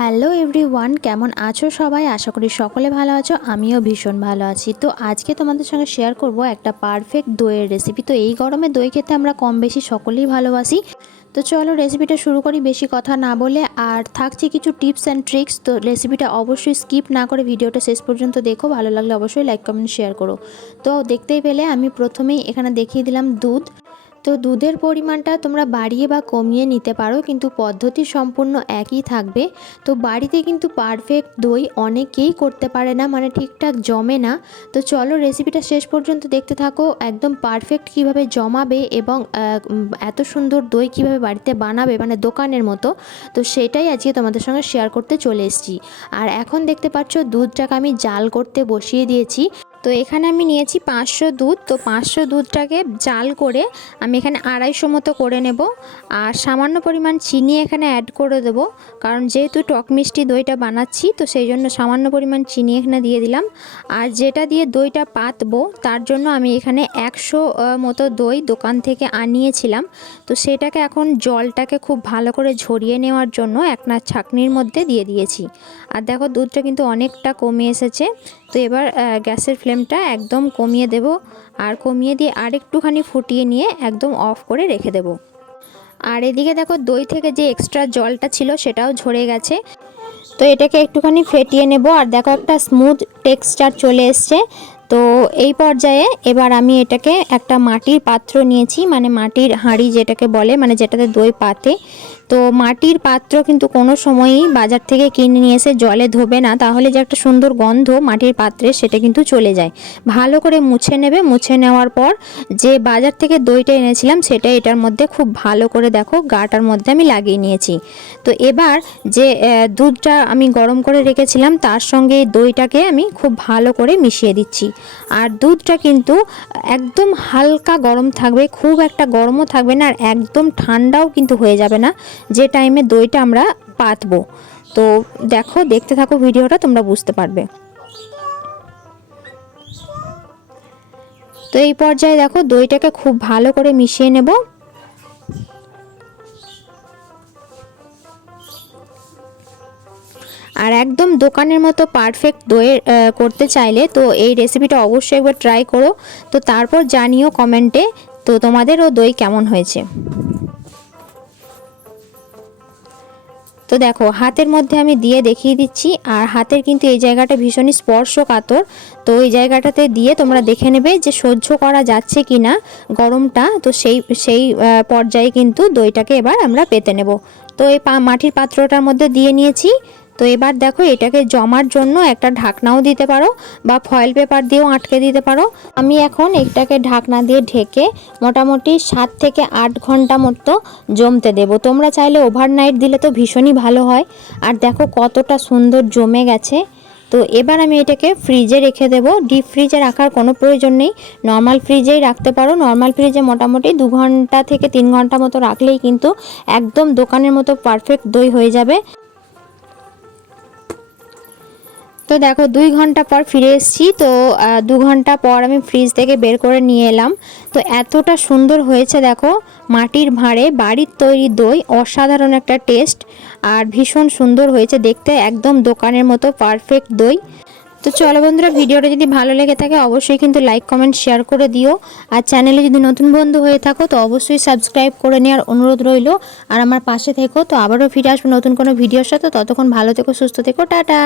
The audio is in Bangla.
হ্যালো এভরিওয়ান, কেমন আছো সবাই? আশা করি সকলে ভালো আছো। আমিও ভীষণ ভালো আছি। তো আজকে তোমাদের সঙ্গে শেয়ার করব একটা পারফেক্ট দইয়ের রেসিপি। তো এই গরমে দই খেতে আমরা কম বেশি সকলেই ভালোবাসি। তো চলো রেসিপিটা শুরু করি বেশি কথা না বলে। আর থাকছে কিছু টিপস অ্যান্ড ট্রিক্স। তো রেসিপিটা অবশ্যই স্কিপ না করে ভিডিওটা শেষ পর্যন্ত দেখো। ভালো লাগলে অবশ্যই লাইক কমেন্ট শেয়ার করো। তো দেখতেই পেলে আমি প্রথমেই এখানে দেখিয়ে দিলাম দুধ। তো দুধের পরিমাণটা তোমরা বাড়িয়ে বা কমিয়ে নিতে পারো, কিন্তু পদ্ধতি সম্পূর্ণ একই থাকবে। তো বাড়িতে কিন্তু পারফেক্ট দই অনেকেই করতে পারে না, মানে ঠিকঠাক জমে না। তো চলো রেসিপিটা শেষ পর্যন্ত দেখতে থাকো, একদম পারফেক্ট কিভাবে জমাবে এবং এত সুন্দর দই কিভাবে বাড়িতে বানাবে, মানে দোকানের মতো। তো সেটাই আজকে তোমাদের সঙ্গে শেয়ার করতে চলে এসেছি। আর এখন দেখতে পাচ্ছ দুধটাকে আমি জাল করতে বসিয়ে দিয়েছি। তো এখানে আমি নিয়েছি 500 দুধ। তো 500 দুধটাকে জাল করে আমি এখানে 250 মতো করে নেব। আর সামান্য পরিমাণ চিনি এখানে অ্যাড করে দেব, কারণ যেহেতু টক মিষ্টি দইটা বানাচ্ছি, তো সেই জন্য সামান্য পরিমাণ চিনি এখানে দিয়ে দিলাম। আর যেটা দিয়ে দইটা পাতবো তার জন্য আমি এখানে 100 মতো দই দোকান থেকে আনিয়েছিলাম। তো সেটাকে এখন জলটাকে খুব ভালো করে ঝরিয়ে নেওয়ার জন্য একটা ছাঁকনির মধ্যে দিয়ে দিয়েছি। আর দেখো দুধটা কিন্তু অনেকটা কমে এসেছে। তো এবার গ্যাসের ফ্লেমটা একদম কমিয়ে দেব, আর কমিয়ে দিয়ে আরেকটুখানি ফুটিয়ে নিয়ে একদম অফ করে রেখে দেব। আর এদিকে দেখো দই থেকে যে এক্সট্রা জলটা ছিল সেটাও ঝরে গেছে। তো এটাকে একটুখানি ফেটিয়ে নেব। আর দেখো একটা স্মুথ টেক্সচার চলে এসছে। তো এই পর্যায়ে এবার আমি এটাকে একটা মাটির পাত্র নিয়েছি, মানে মাটির হাঁড়ি যেটাকে বলে, মানে যেটাতে দই পাতে। তো মাটির পাত্র কিন্তু কোনো সময়ই বাজার থেকে কিনে নিয়ে এসে জলে ধোবে না, তাহলে যে একটা সুন্দর গন্ধ মাটির পাত্রে সেটা কিন্তু চলে যায়। ভালো করে মুছে নেবে। মুছে নেওয়ার পর যে বাজার থেকে দইটা এনেছিলাম সেটা এটার মধ্যে খুব ভালো করে দেখো গাটার মধ্যে আমি লাগিয়ে নিয়েছি। তো এবার যে দুধটা আমি গরম করে রেখেছিলাম তার সঙ্গে দইটাকে আমি খুব ভালো করে মিশিয়ে দিচ্ছি। আর দুধটা কিন্তু একদম হালকা গরম থাকবে, খুব একটা গরমও থাকবে না, আর একদম ঠান্ডাও কিন্তু হয়ে যাবে না যে টাইমে দইটা আমরা পাতবো। তো দেখো, দেখতে থাকো ভিডিওটা, তোমরা বুঝতে পারবে। তো এই পর্যায়ে দেখো দইটাকে খুব ভালো করে মিশিয়ে নেব। আর একদম দোকানের মতো পারফেক্ট দইয়ের করতে চাইলে তো এই রেসিপিটা অবশ্যই একবার ট্রাই করো। তো তারপর জানিও কমেন্টে তো তোমাদেরও দই কেমন হয়েছে। তো দেখো হাতের মধ্যে আমি দিয়ে দেখিয়ে দিচ্ছি। আর হাতের কিন্তু এই জায়গাটা ভীষণই স্পর্শকাতর। তো এই জায়গাটাতে দিয়ে তোমরা দেখে নেবে যে সহ্য করা যাচ্ছে কি না গরমটা। তো সেই পর্যায়ে কিন্তু দইটাকে এবার আমরা পেতে নেব। তো এই মাটির পাত্রটার মধ্যে দিয়ে নিয়েছি। তো এবার দেখো এটাকে জমার জন্য একটা ঢাকনাও দিতে পারো বা ফয়েল পেপার দিয়েও আটকে দিতে পারো। আমি এখন এটাকে ঢাকনা দিয়ে ঢেকে মোটামুটি 7 থেকে 8 ঘন্টা মতো জমতে দেব। তোমরা চাইলে ওভারনাইট দিলে তো ভীষণই ভালো হয়। আর দেখো কতটা সুন্দর জমে গেছে। তো এবার আমি এটাকে ফ্রিজে রেখে দেব। ডিপ ফ্রিজে রাখার কোনো প্রয়োজন নেই, নর্মাল ফ্রিজেই রাখতে পারো। নর্মাল ফ্রিজে মোটামুটি 2 ঘন্টা থেকে 3 ঘন্টা মতো রাখলেই কিন্তু একদম দোকানের মতো পারফেক্ট দই হয়ে যাবে। তো দেখো 2 ঘন্টা পর ফিরে এসেছি। তো 2 ঘন্টা পর আমি ফ্রিজ থেকে বের করে নিয়ে এলাম। তো এতটা সুন্দর হয়েছে দেখো, মাটির ভাঁড়ে বাড়ির তৈরি দই, অসাধারণ একটা টেস্ট। আর ভীষণ সুন্দর হয়েছে দেখতে, একদম দোকানের মতো পারফেক্ট দই। তো চলো বন্ধুরা, ভিডিওটা যদি ভালো লেগে থাকে অবশ্যই কিন্তু লাইক কমেন্ট শেয়ার করে দিও। আর চ্যানেলে যদি নতুন বন্ধু হয়ে থাকো তো অবশ্যই সাবস্ক্রাইব করে নেওয়ার অনুরোধ রইল। আর আমার পাশে থেকো। তো আবারও ফিরে আসবো নতুন কোনো ভিডিওর সাথে। ততক্ষণ ভালো থেকো, সুস্থ থেকো, টাটা।